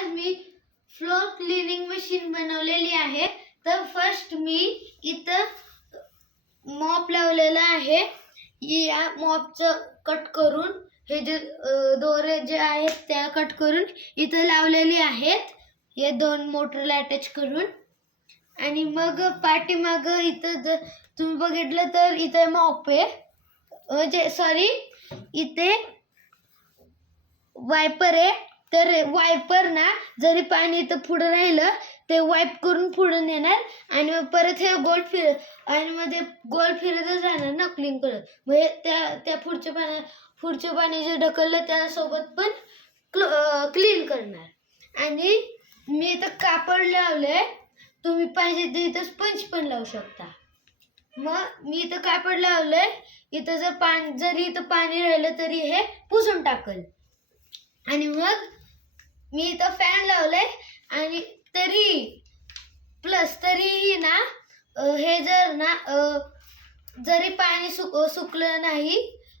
आज मी floor cleaning machine बनवलेली आहे। तर फर्स्ट मी इथं मॉप लावलेला आहे। या मॉपचं कट करून हे जे दोरे जे आहेत त्या कट करून इथं लावलेली आहेत, हे दोन मोटरला अटॅच करून। आणि मग पाठीमाग इथं जर तुम्ही बघितलं तर इथे मॉप आहे, म्हणजे सॉरी इथे वायपर आहे। तर वायपर ना जरी पाणी इथं पुढे राहिलं ते वाईप करून पुढे नेणार आणि मग परत हे गोल आणि मध्ये गोल फिरतच राहणार ना क्लीन करत। म्हणजे त्या पुढच्या पाणी जे ढकललं त्यासोबत पण क्लीन करणार। आणि मी इथं कापड लावलंय, तुम्ही पाहिजे तर इथं स्पंज पण लावू शकता। मग मी इथं कापड लावलंय, इथं जरी इथं पाणी राहिलं तरी हे पुसून टाकल। आणि मग मी इथं फॅन लावलंय आणि तरीही ना हे जर ना जरी पाणी सुकलं नाही,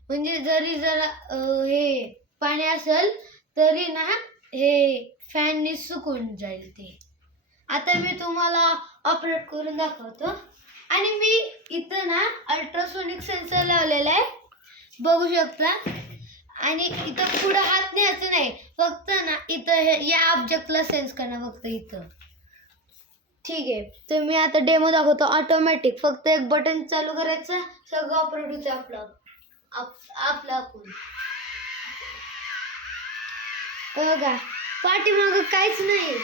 म्हणजे जरी जरा हे पाणी असेल तरी ना हे फॅननी सुकून जाईल ते। आता मी तुम्हाला ऑपरेट करून दाखवतो। आणि मी इथं ना अल्ट्रासोनिक सेन्सर लावलेला आहे, बघू शकता। आणि इथं पुढे हात न्यायचं नाही, फक्त ना इथं या ऑब्जेक्टला सेन्स करणार, फक्त इथं। ठीक आहे, तर मी आता डेमो दाखवतो ऑटोमॅटिक। फक्त एक बटन चालू करायचं, सगळं ऑपरेट होतं आपलं बघा पाठीमागं काहीच नाही।